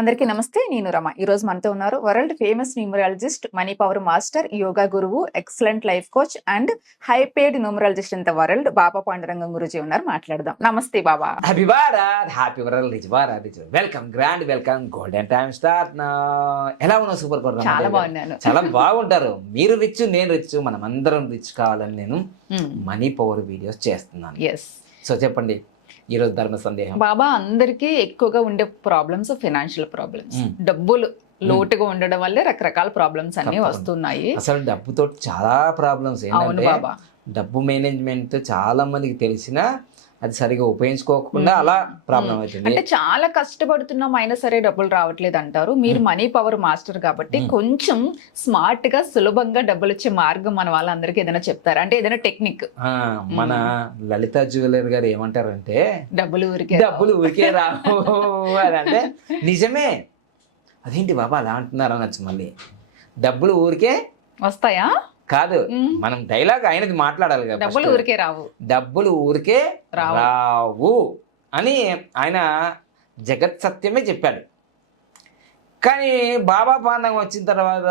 అందరికీ నమస్తే. నేను రమ. ఈరోజు మనతో ఉన్నారు world famous numerologist, money power master, yoga గురువు, excellent life coach and high paid numerologist in the world Baba Pandurangam Guruji ఉన్నారు. మాట్లాడదాం. నమస్తే Baba. Happy Bharat, happy world, rich Bharat, rich welcome, grand welcome, golden time start నా. ఎలా ఉన్నావు? Super core. చాలా బాగున్నాను. చాలా బాగుంటారు మీరు. రిచ్, నేను రిచ్, మనం అందరం రిచ్ కావాలని నేను మనీ పవర్ వీడియోస్ చేస్తున్నాను. సో చెప్పండి ఈరోజు ధర్మ సందేహం. బాబా, అందరికీ ఎక్కువగా ఉండే ప్రాబ్లమ్స్ ఫైనాన్షియల్ ప్రాబ్లమ్స్, డబ్బులు లోటుగా ఉండడం వల్లే రకరకాల ప్రాబ్లమ్స్ అన్ని వస్తున్నాయి. అసలు డబ్బుతో చాలా ప్రాబ్లమ్స్ ఏంటంటే డబ్బు మేనేజ్మెంట్ చాలా మందికి తెలిసినా అది సరిగా ఉపయోగించుకోకుండా అలా ప్రాబ్లం అవుతుంది. అంటే చాలా కష్టపడుతున్నాం అయినా సరే డబ్బులు రావట్లేదు అంటారు. మీరు మనీ పవర్ మాస్టర్ కాబట్టి కొంచెం స్మార్ట్ గా సులభంగా డబ్బులు వచ్చే మార్గం మన వాళ్ళందరికీ ఏదైనా చెప్తారా? అంటే ఏదైనా టెక్నిక్. మన లలిత జ్యువెలర్ గారు ఏమంటారంటే డబ్బులు ఊరికే రావు అని. అంటే నిజమే. అదేంటి బాబా అలా అంటున్నారు అనొచ్చు. మళ్ళీ డబ్బులు ఊరికే వస్తాయా? కాదు, మనం డైలాగ్ ఆయనది మాట్లాడాలి కదా. డబ్బులు ఊరికే రావు, డబ్బులు ఊరికే రావు అని ఆయన జగత్ సత్యమే చెప్పాడు. కానీ బాబా పాండం వచ్చిన తర్వాత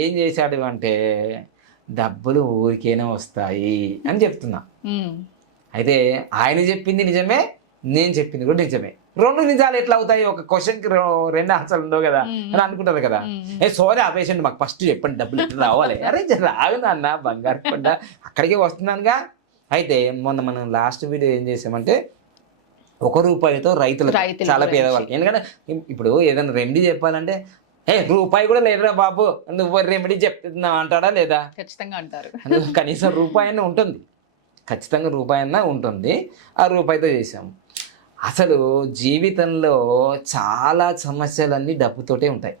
ఏం చేశాడు అంటే డబ్బులు ఊరికేనే వస్తాయి అని చెప్తున్నా. అయితే ఆయన చెప్పింది నిజమే, నేను చెప్పింది కూడా నిజమే. రెండు నిజాలు ఎట్లా అవుతాయి? ఒక క్వశ్చన్కి రెండు ఆన్సర్లు ఉండవు కదా అని అనుకుంటారు కదా. సారీ ఆ పేషెంట్ మాకు ఫస్ట్ చెప్పండి డబ్బులు ఎట్లా రావాలి. అరే రాదు నాన్న, బంగారు కొండ అక్కడికే వస్తున్నానుగా. అయితే మొన్న మనం లాస్ట్ వీడియో ఏం చేసామంటే ₹1 రైతులు చాలా పేదవాళ్ళకి. ఎందుకంటే ఇప్పుడు ఏదైనా రెమెడీ చెప్పాలంటే రూపాయి కూడా లేదురా బాబు నువ్వు రెమెడీ చెప్తున్నావు అంటాడా లేదా? ఖచ్చితంగా అంటారు. కనీసం రూపాయి ఉంటుంది, ఖచ్చితంగా రూపాయి ఉంటుంది. ఆ రూపాయితో చేసాము. అసలు జీవితంలో చాలా సమస్యలన్నీ డబ్బుతోటే ఉంటాయి.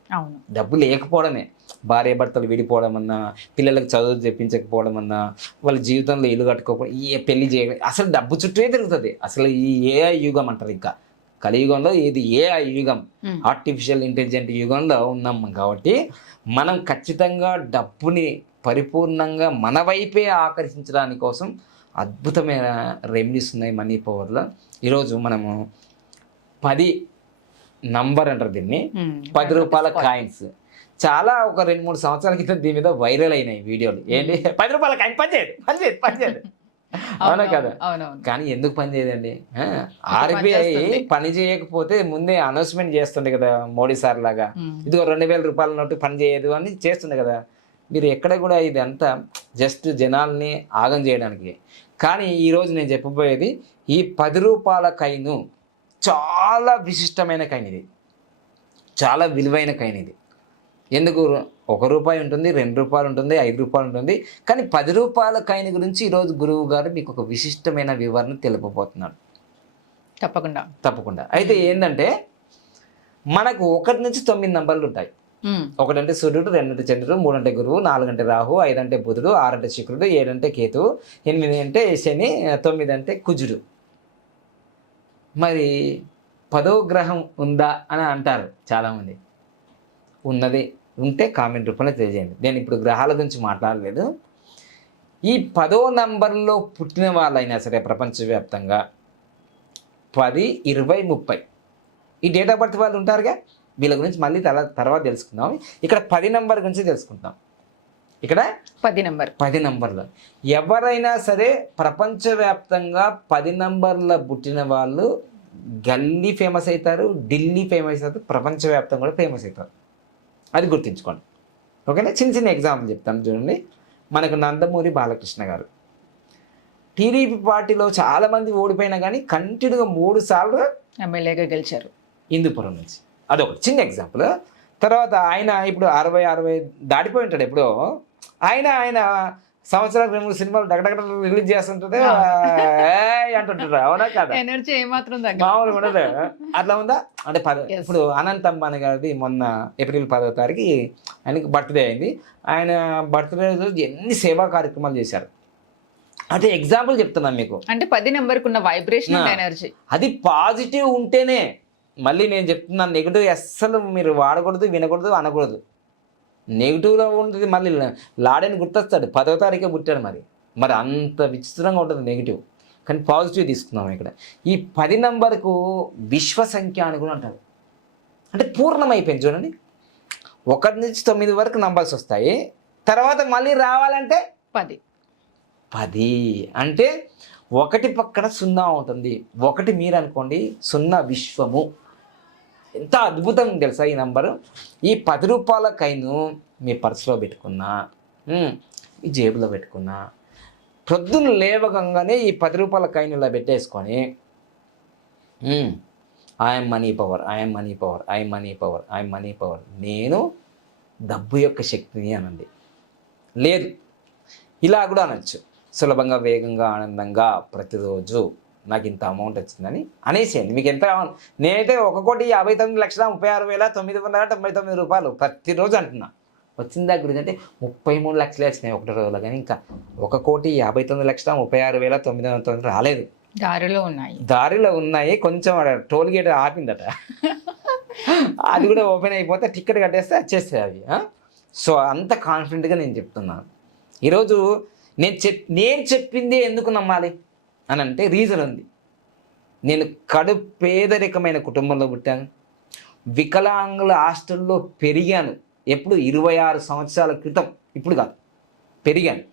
డబ్బు లేకపోవడమే, భార్యాభర్తలు విడిపోవడం అన్నా, పిల్లలకు చదువు చెప్పించకపోవడం అన్నా, వాళ్ళ జీవితంలో ఇల్లు కట్టుకోకపోవడం, పెళ్లి చేయడం, అసలు డబ్బు చుట్టే తిరుగుతుంది. అసలు ఈ ఏఐ యుగం అంటారు. ఇంకా కలియుగంలో ఇది ఏఐ యుగం, ఆర్టిఫిషియల్ ఇంటెలిజెంట్ యుగంలో ఉన్నాం. కాబట్టి మనం ఖచ్చితంగా డబ్బుని పరిపూర్ణంగా మన వైపే ఆకర్షించడానికి కోసం అద్భుతమైన రెమెడీస్ ఉన్నాయి మనీ పవర్లో. ఈరోజు మనము 10 నంబర్ అంటారు దీన్ని, ₹10 కాయిన్స్. చాలా ఒక 2-3 సంవత్సరాల క్రితం దీని మీద వైరల్ అయినాయి వీడియోలు. ఏంటి ₹10 కాయిన్ పనిచేయదు అవునా కదా? కానీ ఎందుకు పని చేయదండి? ఆర్బీఐ పని చేయకపోతే ముందే అనౌన్స్మెంట్ చేస్తుండే కదా మోడీ సార్ లాగా, ఇదిగో ₹2000 నోటు పని చేయదు అని చేస్తుండే కదా. మీరు ఎక్కడ కూడా ఇది అంతా జస్ట్ జనాల్ని ఆగం చేయడానికి. కానీ ఈరోజు నేను చెప్పబోయేది ఈ ₹10 కాయిన్ చాలా విశిష్టమైన కాయిన్. ఇది చాలా విలువైన కాయిన్. ఇది ఎందుకు? ₹1 ఉంటుంది, ₹2 ఉంటుంది, ₹5 ఉంటుంది. కానీ ₹10 కాయిన్ గురించి ఈరోజు గురువు గారు మీకు ఒక విశిష్టమైన వివరణ తెలుపబోతున్నాడు. తప్పకుండా. అయితే ఏంటంటే మనకు 1 నుంచి 9 నంబర్లు ఉంటాయి. 1 అంటే సూర్యుడు, 2 అంటే చంద్రుడు, 3 అంటే గురువు, 4 అంటే రాహు, 5 అంటే బుధుడు, 6 అంటే శుక్రుడు, 7 అంటే కేతువు, 8 అంటే శని, 9 అంటే కుజుడు. మరి 10వ గ్రహం ఉందా అని అంటారు చాలామంది. ఉంటే కామెంట్ రూపంలో తెలియజేయండి. నేను ఇప్పుడు గ్రహాల గురించి మాట్లాడలేదు. ఈ 10వ నంబర్లో పుట్టిన వాళ్ళైనా సరే ప్రపంచవ్యాప్తంగా 10, 20, 30 ఈ డేట్ ఆఫ్ బర్త్ వాళ్ళు ఉంటారుగా. వీళ్ళ గురించి మళ్ళీ తర్వాత తెలుసుకుందాం. ఇక్కడ 10 నంబర్ గురించి తెలుసుకుంటాం. ఇక్కడ 10 నంబర్లు ఎవరైనా సరే ప్రపంచవ్యాప్తంగా 10 నంబర్ల పుట్టిన వాళ్ళు గల్లీ ఫేమస్ అవుతారు, ఢిల్లీ ఫేమస్ అవుతారు, ప్రపంచవ్యాప్తంగా కూడా ఫేమస్ అవుతారు. అది గుర్తుంచుకోండి. ఓకేనా? చిన్న ఎగ్జాంపుల్ చెప్తాను చూడండి. మనకు నందమూరి బాలకృష్ణ గారు టీడీపీ పార్టీలో చాలామంది ఓడిపోయినా కానీ కంటిన్యూగా 3 సార్లు ఎమ్మెల్యేగా గెలిచారు హిందూపురం నుంచి. అదొకటి చిన్న ఎగ్జాంపుల్. తర్వాత ఆయన ఇప్పుడు 60 దాటిపోయి ఉంటాడు. ఎప్పుడో ఆయన సంవత్సరానికి 2-3 సినిమాలు డగడగ రిలీజ్ చేస్తుంటే అంటుంటారు. అవునా కదా? ఎనర్జీ ఏమాత్రం మామూలుగా ఉండదు. అట్లా ఉందా? అంటే ఇప్పుడు అనంత్ అంబానీ గారిది మొన్న ఏప్రిల్ 10వ తారీఖు ఆయనకి బర్త్డే అయింది. ఆయన బర్త్డే రోజు ఎన్ని సేవా కార్యక్రమాలు చేశారు. అంటే ఎగ్జాంపుల్ చెప్తున్నాను మీకు. అంటే 10 నెంబర్కి ఉన్న వైబ్రేషన్ ఎనర్జీ అది పాజిటివ్ ఉంటేనే. మళ్ళీ నేను చెప్తున్నాను, నెగిటివ్ అస్సలు మీరు వాడకూడదు, వినకూడదు, అనకూడదు. నెగిటివ్లో ఉంటుంది. మళ్ళీ లాడని గుర్తొస్తాడు, 10వ తారీఖే పుట్టాడు. మరి అంత విచిత్రంగా ఉంటుంది నెగిటివ్. కానీ పాజిటివ్ తీసుకుందాం. ఇక్కడ ఈ 10 నంబర్కు విశ్వ సంఖ్య అని కూడా అంటారు. అంటే పూర్ణమైపోయింది చూడండి. 1 నుంచి 9 వరకు నంబర్స్ వస్తాయి, తర్వాత మళ్ళీ రావాలంటే 10 అంటే 1 పక్కన 0 ఉంటుంది. 1 మీరు అనుకోండి, 0 విశ్వము. ఎంత అద్భుతంగా తెలుసా ఈ నంబరు. ఈ 10 రూపాయల కాయిను మీ పర్సులో పెట్టుకున్నా, ఈ జేబులో పెట్టుకున్నా, పొద్దున్న లేవగానే ఈ 10 రూపాయల కాయిన్ ఇలా పెట్టేసుకొని I'm money power, I'm money power, I'm money power, I'm money power, నేను డబ్బు యొక్క శక్తిని అనండి. లేదు, ఇలా కూడా అనొచ్చు, సులభంగా, వేగంగా, ఆనందంగా ప్రతిరోజు నాకు ఇంత అమౌంట్ వచ్చిందని అనేసేయండి. మీకు ఎంత కావాలి? నేనైతే 1,59,36,999 రూపాయలు ప్రతిరోజు అంటున్నా. వచ్చిన దగ్గర గురించి అంటే 33 లక్షలే వచ్చినాయి ఒకటి రోజులో, కానీ ఇంకా 1,59,36,999 రాలేదు. దారిలో ఉన్నాయి. కొంచెం టోల్ గేట్ ఆపిందట, అది కూడా ఓపెన్ అయిపోతే టికెట్ కట్టేస్తే వచ్చేస్తాయి అవి. సో అంత కాన్ఫిడెంట్గా నేను చెప్తున్నాను. ఈరోజు నేను చెప్పింది ఎందుకు నమ్మాలి అని అంటే రీజన్ ఉంది. నేను పేదరికమైన కుటుంబంలో పుట్టాను, వికలాంగుల హాస్టల్లో పెరిగాను. ఎప్పుడు 26 సంవత్సరాల క్రితం, ఇప్పుడు కాదు, పెరిగాను.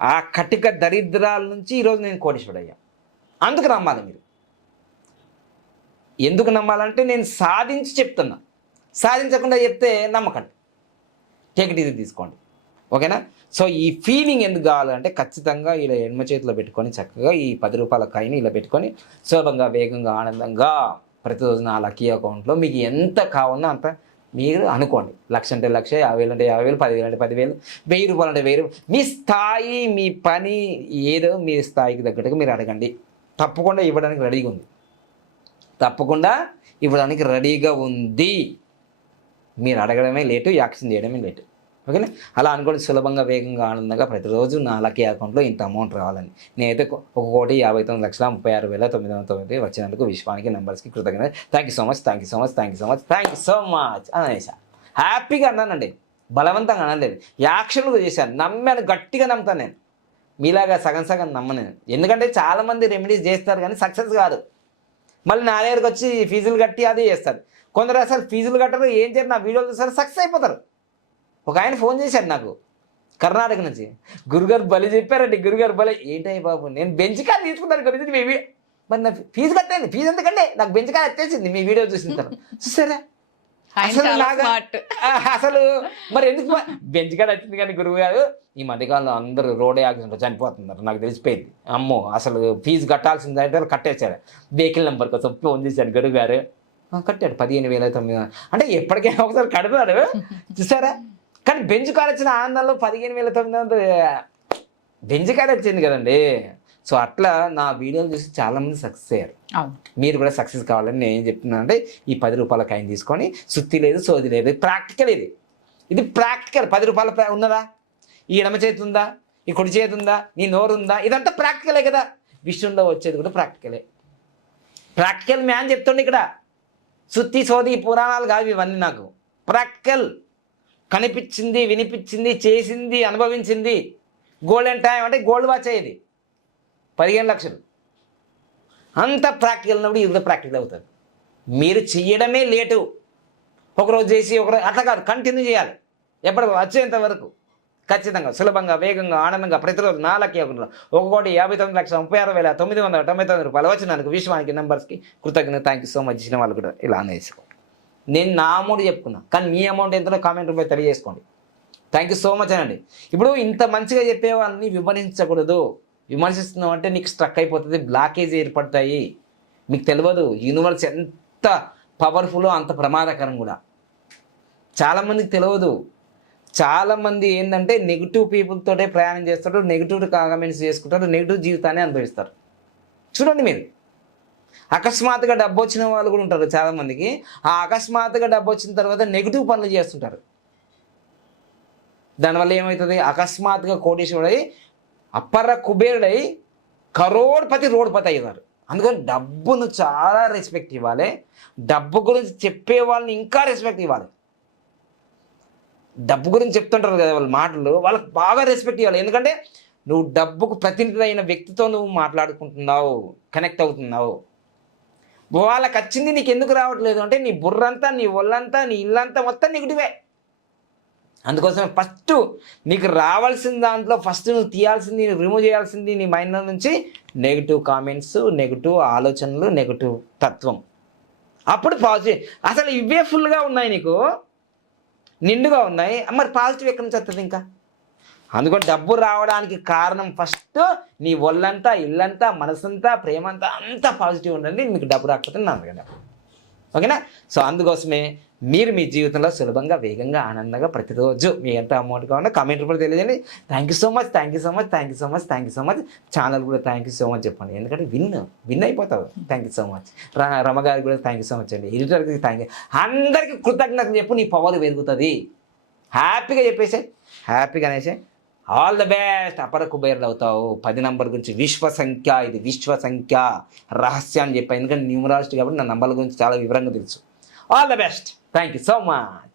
ఆ కటిక దరిద్రాల నుంచి ఈరోజు నేను కోటీశ్వరుడయ్యా. అందుకు నమ్మాలి మీరు. ఎందుకు నమ్మాలంటే నేను సాధించి చెప్తున్నా. సాధించకుండా చెప్తే నమ్మకండి, టేక్ ఇట్ ఈజీ తీసుకోండి, ఓకేనా? సో ఈ ఫీలింగ్ ఎందుకు కావాలంటే ఖచ్చితంగా ఇలా ఎడమ చేతిలో పెట్టుకొని చక్కగా ఈ 10 రూపాయల కాయిని ఇలా పెట్టుకొని సులభంగా, వేగంగా, ఆనందంగా ప్రతిరోజు నా లక్కీ అకౌంట్లో మీకు ఎంత కావాలో అంత మీరు అనుకోండి. 1,00,000 అంటే 1,00,000, 50,000 అంటే 50,000, 10,000 అంటే 10,000, 1,000 రూపాయలు అంటే 1,000. మీ స్థాయి, మీ పని ఏదో మీ స్థాయికి తగ్గట్టుగా మీరు అడగండి. తప్పకుండా ఇవ్వడానికి రెడీగా ఉంది, తప్పకుండా ఇవ్వడానికి రెడీగా ఉంది. మీరు అడగడమే లేటు, యాక్షన్ చేయడమే లేటు, ఓకేనా? అలా అనుకోండి, సులభంగా, వేగంగా, ఆనందంగా ప్రతిరోజు నా లక్కీ అకౌంట్లో ఇంత అమౌంట్ రావాలని. నేనైతే 1,59,36,999 వచ్చినందుకు విశ్వానికి, నెంబర్స్కి కృతజ్ఞత. Thank you so much, thank you so much, thank you so much, thank you so much అనేసా. హ్యాపీగా అన్నానండి, బలవంతంగా అనలేదు, యాక్షన్లు చేశాను. నమ్మాను, గట్టిగా నమ్ముతాను నేను. మీలాగా సగం సగం నమ్మను. ఎందుకంటే చాలామంది రెమెడీస్ చేస్తారు కానీ సక్సెస్ కాదు. మళ్ళీ నా దగ్గరకు వచ్చి ఫీజులు కట్టి అదే చేస్తారు. కొందరు అసలు ఫీజులు కట్టరు, ఏం చేయరు, నా వీడియోలు చూస్తారు, సక్సెస్ అయిపోతారు. ఒక ఆయన ఫోన్ చేశాడు నాకు కర్ణాటక నుంచి, గురుగారు బలి చెప్పారండి, గురుగారు బలి. ఏంటయ్య బాబు, నేను బెంచ్ కార్ తీసుకున్నాను గురించి మేబీ, మరి నా ఫీజు కట్టండి, ఫీజు ఎందుకంటే నాకు బెంచ్ కార్ వచ్చేసింది మీ వీడియో చూసిన తర్వాత. చూసారా అసలు మరి ఎందుకు బెంచ్ కార్ వచ్చింది. కానీ గురువు గారు ఈ మధ్యకాలంలో అందరూ రోడ్ యాక్సిడెంట్ చనిపోతున్నారు, నాకు తెలిసిపోయింది. అమ్మో, అసలు ఫీజు కట్టాల్సింది అయితే కట్టేశారు. వెహికల్ నెంబర్ కోసం ఫోన్ చేశాడు గురువు గారు, కట్టాడు 15,900. అంటే ఎప్పటికైనా ఒకసారి కడతాడు, చూసారా? కానీ బెంచ్ కార్ వచ్చిన ఆనందంలో 15,900 బెంచ్ కార్ వచ్చింది కదండి. సో అట్లా నా వీడియోలు చూసి చాలామంది సక్సెస్ అయ్యారు. మీరు కూడా సక్సెస్ కావాలని నేను ఏం చెప్తున్నాను అంటే, ఈ 10 రూపాయల కాయిన్ తీసుకొని, సుత్తి లేదు, సోది లేదు, ప్రాక్టికల్ ఇది ప్రాక్టికల్. 10 రూపాయల ఉన్నదా? ఈ ఎడమ చేతి ఉందా? ఈ కుడి చేతి ఉందా? నీ నోరు ఉందా? ఇదంతా ప్రాక్టికలే కదా. విషయంలో వచ్చేది కూడా ప్రాక్టికలే. ప్రాక్టికల్ మ్యాన్ చెప్తుండే ఇక్కడ. సుత్తి, సోది, పురాణాలు కావు ఇవన్నీ. నాకు ప్రాక్టికల్, కనిపించింది, వినిపించింది, చేసింది, అనుభవించింది. గోల్డెన్ టైం అంటే గోల్డ్ వాచ్ అయ్యేది 15 లక్షలు. అంత ప్రాక్టికల్ ఉన్నప్పుడు ఇది ప్రాక్టికల్ అవుతుంది. మీరు చేయడమే లేటు. ఒకరోజు చేసి ఒకరోజు అట్లా కాదు, కంటిన్యూ చేయాలి. ఎప్పటికో వచ్చేంత వరకు ఖచ్చితంగా, సులభంగా, వేగంగా, ఆనందంగా ప్రతిరోజు 4 లక్కీ అకౌంట్లో 1,59,36,999 రూపాయలు వచ్చినందుకు విశ్వానికి, నెంబర్స్కి కృతజ్ఞత. Thank you so much. ఇచ్చిన వాళ్ళు కూడా ఇలా అనేసుకో. నేను నా అమౌంట్ చెప్పుకున్నా, కానీ మీ అమౌంట్ ఎంతనో కామెంట్ రూపాయలు తెలియజేసుకోండి. థ్యాంక్ యూ సో మచ్ అనండి. ఇప్పుడు ఇంత మంచిగా చెప్పే వాళ్ళని విమర్శించకూడదు. విమర్శిస్తున్నాం అంటే నీకు స్ట్రక్ అయిపోతుంది, బ్లాకేజ్ ఏర్పడతాయి. మీకు తెలియదు యూనివర్స్ ఎంత పవర్ఫుల్లో అంత ప్రమాదకరం కూడా. చాలామందికి తెలియదు. చాలామంది ఏంటంటే నెగిటివ్ పీపుల్తోటే ప్రయాణం చేస్తారు, నెగిటివ్ కామెంట్స్ చేసుకుంటారు, నెగిటివ్ జీవితాన్ని అనుభవిస్తారు. చూడండి మీరు, అకస్మాత్తుగా డబ్బు వచ్చిన వాళ్ళు కూడా ఉంటారు చాలామందికి. ఆ అకస్మాత్తుగా డబ్బు వచ్చిన తర్వాత నెగిటివ్ పనులు చేస్తుంటారు. దానివల్ల ఏమవుతుంది? అకస్మాత్తుగా కోటీశ్వరుడై, అప్పర్ర కుబేరుడై, కరోడ్పతి రోడ్పతి అయ్యారు. అందుకని డబ్బును చాలా రెస్పెక్ట్ ఇవ్వాలి. డబ్బు గురించి చెప్పే వాళ్ళని ఇంకా రెస్పెక్ట్ ఇవ్వాలి. డబ్బు గురించి చెప్తుంటారు కదా వాళ్ళ మాటలు, వాళ్ళకి బాగా రెస్పెక్ట్ ఇవ్వాలి. ఎందుకంటే నువ్వు డబ్బుకు ప్రతినిధి అయిన వ్యక్తితో నువ్వు మాట్లాడుకుంటున్నావు, కనెక్ట్ అవుతున్నావు. వాళ్ళకి వచ్చింది నీకు ఎందుకు రావట్లేదు అంటే నీ బుర్రంతా, నీ ఒళ్ళంతా, నీ ఇల్లంతా మొత్తం నెగిటివే. అందుకోసమే ఫస్ట్ నీకు రావాల్సిన దాంట్లో ఫస్ట్ నువ్వు తీయాల్సింది, రిమూవ్ చేయాల్సింది నీ మైండ్లో నుంచి నెగిటివ్ కామెంట్స్, నెగిటివ్ ఆలోచనలు, నెగిటివ్ తత్వం. అప్పుడు పాజిటివ్. అసలు ఇవే ఫుల్గా ఉన్నాయి, నీకు నిండుగా ఉన్నాయి, మరి పాజిటివ్ ఎక్కడి నుంచి వస్తుంది ఇంకా? అందుకని డబ్బు రావడానికి కారణం ఫస్ట్ నీ ఒళ్ళంతా, ఇల్లంతా, మనసంతా, ప్రేమంతా అంతా పాజిటివ్ ఉండండి. మీకు డబ్బు రాకపోతే నా దగ్గర. ఓకేనా? సో అందుకోసమే మీరు మీ జీవితంలో సులభంగా, వేగంగా, ఆనందంగా ప్రతిరోజు మీ ఎంత అమౌంట్గా ఉన్నా కామెంట్ రూపంలో తెలియజేయండి. Thank you so much, thank you so much, thank you so much, thank you so much. Channel కూడా థ్యాంక్ యూ సో మచ్ చెప్పండి, ఎందుకంటే విన్ అయిపోతావు. Thank you so much. Rama గారికి కూడా థ్యాంక్ యూ సో మచ్ అండి. ఎడిటర్కి thank you. అందరికీ కృతజ్ఞతలు చెప్పు, నీ పవర్ పెరుగుతుంది. హ్యాపీగా చెప్పేసే, హ్యాపీగా అనేసే. All the best. అపర కుబేర్లు అవుతావు. 10 నంబర్ గురించి విశ్వ సంఖ్య, ఇది విశ్వ సంఖ్య రహస్యం అని చెప్పాను, ఎందుకంటే న్యూమరాలజిస్ట్ కాబట్టి నా నంబర్ల గురించి చాలా వివరంగా తెలుసు. All the best. Thank you so much.